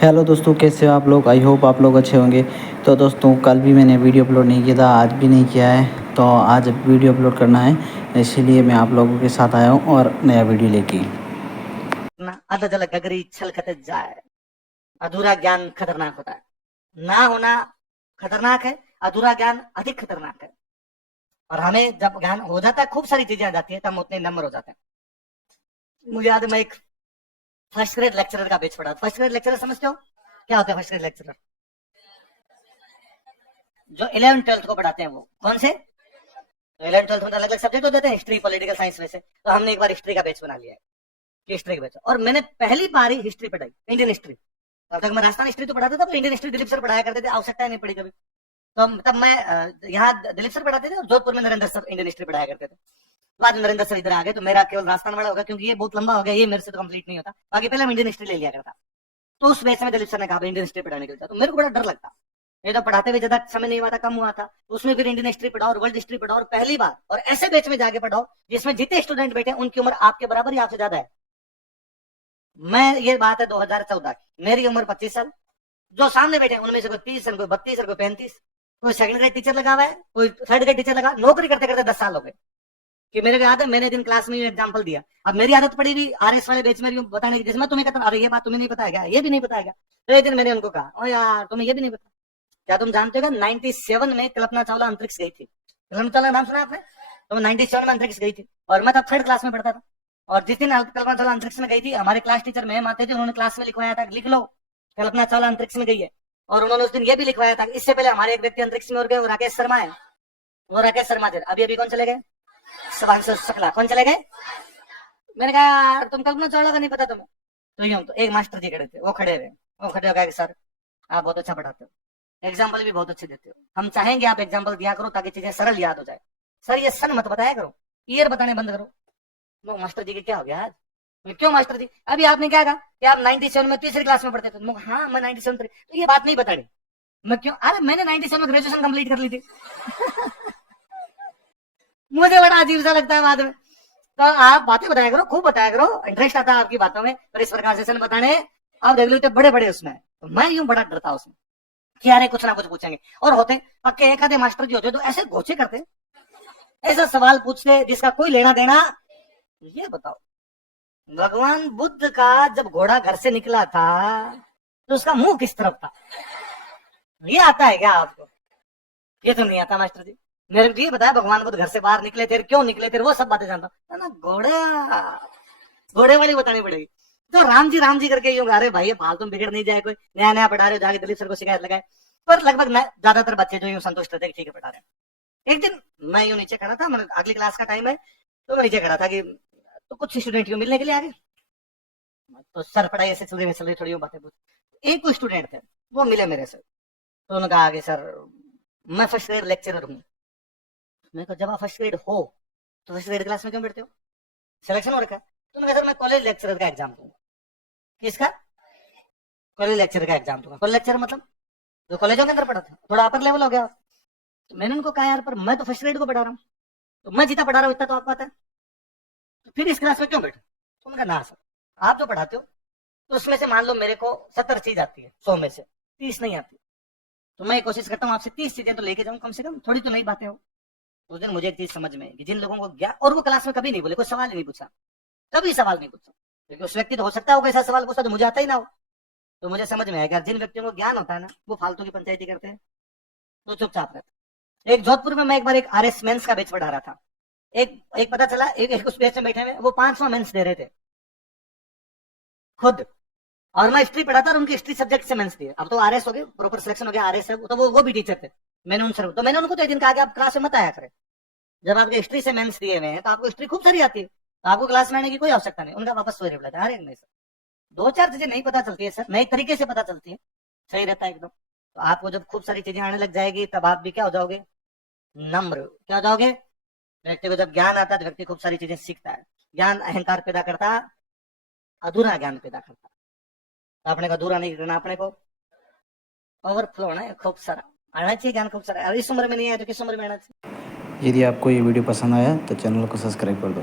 Hello दोस्तों, कैसे हो आप लोग। आई होप आप लोग अच्छे होंगे। तो दोस्तों, कल भी मैंने वीडियो अपलोड नहीं किया था, आज भी नहीं किया है। तो आज वीडियो अपलोड करना है, इसीलिए मैं आप लोगों के साथ आया हूँ और नया वीडियो लेके। अध जल गगरी छलकते जाए। अधूरा ज्ञान खतरनाक होता है। ना होना खतरनाक है, अधूरा ज्ञान अधिक खतरनाक है। और हमें जब ज्ञान हो जाता है, खूब सारी चीजें आ जाती है, तब हम उतने नंबर हो जाते हैं। मुझे याद है, मैं एक फर्स्ट ग्रेड लेक्चरर का बेच पढ़ा। फर्स्ट ग्रेड लेक्चरर समझते हो क्या होता है? फर्स्ट ग्रेड लेक्चरर जो 11 12 को पढ़ाते हैं, वो कौन से? तो 11 12 में अलग अलग सब्जेक्ट हो जाते हैं, हिस्ट्री, पॉलिटिकल साइंस। वैसे तो हमने एक बार हिस्ट्री का बैच बना लिया है, हिस्ट्री का बैच। और मैंने पहली बार ही हिस्ट्री पढ़ाई, इंडियन हिस्ट्री। तब तक मैं राजस्थान हिस्ट्री तो पढ़ाता था, तो इंडियन हिस्ट्री दिलीप सर पढ़ाया करते थे, आवश्यकता नहीं पड़ी कभी। तो तब मैं यहाँ दिलीप सर पढ़ाते थे, और जोधपुर में नरेंद्र सर इंडियन हिस्ट्री पढ़ाया करते थे। बाद में नरेंद्र सर इधर आ गए, तो मेरा केवल राजस्थान वाला होगा, क्योंकि ये बहुत लंबा हो गया, ये मेरे से तो कंप्लीट नहीं होता। बाकी पहले मैं इंडियन हिस्ट्री ले लिया करता। तो उस बैच में दिलीप सर ने कहा इंडियन हिस्ट्री पढ़ाने के लिए, तो मेरे को बड़ा डर लगता। ये तो पढ़ाते हुए ज्यादा समय नहीं हुआ था, कम हुआ था। उसमें फिर इंडियन हिस्ट्री पढ़ाओ और वर्ल्ड हिस्ट्री पढ़ाओ, और पहली बार और ऐसे बैच में जाके पढ़ाओ जिसमें जितने स्टूडेंट बैठे उनकी उम्र आपके बराबर या आपसे ज्यादा है। मैं, ये बात है 2014 की, मेरी उम्र 25 साल। जो सामने बैठे हैं उनमें से कोई 30 कोई 32 कोई 35। कोई सेकंड ग्रेड टीचर लगा हुआ है, कोई थर्ड ग्रेड टीचर लगा। नौकरी करते करते 10 साल हो गए। कि मेरे को याद है, मैंने दिन क्लास में एग्जाम्पल दिया। अब मेरी आदत पड़ी हुई RS वाले बेच में बताने की, जैसे मैं तुम्हें कहता, अरे ये बात तुम्हें नहीं पता है क्या, ये भी नहीं पता है क्या। तो एक दिन मैंने उनको कहा, ओ यार तुम्हें ये भी नहीं पता, क्या तुम जानते हो 97 में कल्पना चावला अंतरिक्ष गई थी? कल्पना चावला नाम सुना आपने? तो 97 में अंतरिक्ष गई थी, और मैं तब थर्ड क्लास में पढ़ता था। और जिस दिन कल्पना चावला अंतरिक्ष में गई थी, हमारे क्लास टीचर मैम आते थे, उन्होंने क्लास में लिखवाया था, लिख लो कल्पना चावला अंतरिक्ष में गई है। और उन्होंने उस दिन ये भी लिखवाया था, इससे पहले हमारे एक व्यक्ति अंतरिक्ष में और गए, वो राकेश शर्मा है। वो राकेश शर्मा थे। अभी अभी कौन चले गए? शुभांशु शुक्ला। कौन चले गए? मैंने कहा यार तुम कल्पना चावला का नहीं पता तुम्हें? तो यूं, तो एक मास्टर जी खड़े थे, वो खड़े रहे। वो खड़े हो गए, सर आप बहुत अच्छा पढ़ाते हो, एग्जाम्पल भी बहुत अच्छे देते हो, हम चाहेंगे आप एग्जाम्पल दिया करो ताकि चीजें सरल याद हो जाए। सर ये सन मत बताया करो, ईयर बताने बंद करो। वो मास्टर जी के क्या हो गया आज? क्यों मास्टर जी? अभी आपने क्या कहा कि आप 97 में तीसरी क्लास में पढ़ते थे? हाँ मैं 97 तो ये बात नहीं बतानी। मैं क्यों? अरे मैंने 97 में ग्रेजुएशन कंप्लीट कर ली थी। मुझे बड़ा अजीब सा लगता है बाद में। तो आप बातें बताया करो, खूब बताया करो, इंटरेस्ट आता है आपकी बातों में। पर इस प्रकार सेशन बताने आप देख लो बड़े बड़े उसमें, तो मैं यूं बड़ा डरता उसमें कि यार कुछ ना कुछ पूछेंगे। और होते पक्के एक आधे मास्टर जी होते तो ऐसे घोचे करते, ऐसा सवाल पूछते जिसका कोई लेना देना। ये बताओ, भगवान बुद्ध का जब घोड़ा घर से निकला था तो उसका मुंह किस तरफ था? ये आता है क्या आपको? ये तो नहीं आता मास्टर जी। मेरे को ये बताया भगवान बुद्ध घर से बाहर निकले थे, क्यों निकले थे, वो सब बातें जानता हूँ ना। घोड़े वाली बतानी पड़ेगी। तो राम जी करके यूं, अरे भाई फालतू में बिगड़ नहीं जाए, कोई नया नया पढ़ा रहे हो, जाके दिलीप सर को शिकायत लगाए। पर लगभग ज्यादातर बच्चे जो यूं संतुष्ट रहते ठीक है पढ़ा रहे हैं। एक दिन मैं यूं नीचे खड़ा था, मतलब अगली क्लास का टाइम है, तो मैं नीचे खड़ा था कि तो कुछ स्टूडेंट यूं मिलने के लिए आ गए। तो सर पढ़ाई ऐसे चल रही थोड़ी बातें पूछ। एक स्टूडेंट थे, वो मिले मेरे से, तो उन्होंने कहा कि सर मैं फर्स्ट ग्रेड लेक्चरर हूँ। मैं कहा जब आप फर्स्ट ग्रेड हो तो फर्स्ट ग्रेड क्लास में क्यों बैठते हो? सिलेक्शन हो रखा है? तो मैं सर मैं कॉलेज लेक्चरर का एग्जाम दूंगा। किसका? कॉलेज लेक्चरर का एग्जाम दूंगा। कॉलेज लेक्चर मतलब जो कॉलेजों के अंदर पढ़ा था, थोड़ा अपर लेवल हो गया। तो मैंने उनको कहा यार पर मैं तो फर्स्ट ग्रेड को पढ़ा रहा हूँ, तो मैं जितना पढ़ा रहा हूँ इतना तो आपको आता है, तो फिर इस क्लास में क्यों बैठे? तो मैंने कहा ना सर, आप जो पढ़ाते हो तो उसमें से मान लो मेरे को 70 चीज आती है, 100 में से 30 नहीं आती, तो मैं कोशिश करता हूँ आपसे 30 चीजें तो लेके जाऊँ कम से कम, थोड़ी तो नई बातें हो। उस दिन मुझे एक चीज समझ में कि जिन लोगों को ज्ञान, और वो क्लास में कभी नहीं बोले, कोई सवाल ही नहीं पूछा, कभी सवाल नहीं पूछा, क्योंकि उस व्यक्ति तो हो सकता है वो ऐसा सवाल पूछा जो मुझे आता ही ना हो। तो मुझे समझ में आएगा जिन व्यक्तियों को ज्ञान होता है ना, वो फालतू की पंचायती करते हैं, तो चुपचाप रहते। एक जोधपुर में मैं एक बार एक RS मेंस का बैच पढ़ा रहा था। एक पता चला, एक उस बैच में बैठे हुए वो 500 मेंस दे रहे थे खुद, और मैं हिस्ट्री पढ़ा था और उनकी हिस्ट्री सब्जेक्ट से मेंस दिए। अब तो RS हो गए, प्रॉपर सिलेक्शन हो गया, RS है तो वो भी टीचर थे। मैंने उनसे, तो मैंने उनको तो एक दिन कहा कि आप क्लास में मत आया करें, जब आपके हिस्ट्री से मेंस दिए हुए हैं तो आपको हिस्ट्री खूब सारी आती है, तो आपको क्लास में आने की कोई आवश्यकता नहीं। उनका वापस वही रिप्लाई था, अरे नहीं सर, दो चार चीजें नहीं पता चलती है सर, नई तरीके से पता चलती है, सही रहता है एकदम। तो आपको जब खूब सारी चीजें आने लग जाएगी तब आप भी क्या हो जाओगे? नम्र। क्या हो जाओगे? व्यक्ति को जब ज्ञान आता है तो व्यक्ति खूब सारी चीजें सीखता है। ज्ञान अहंकार पैदा करता, अधूरा ज्ञान पैदा करता। तो अपने को अधूरा नहीं करना, अपने को ओवरफ्लो होना है, खूब सारा आना चाहिए ज्ञान, खूब सारा। इस उम्र में नहीं आया तो किस उम्र में आना चाहिए? यदि आपको ये वीडियो पसंद आया तो चैनल को सब्सक्राइब कर दो।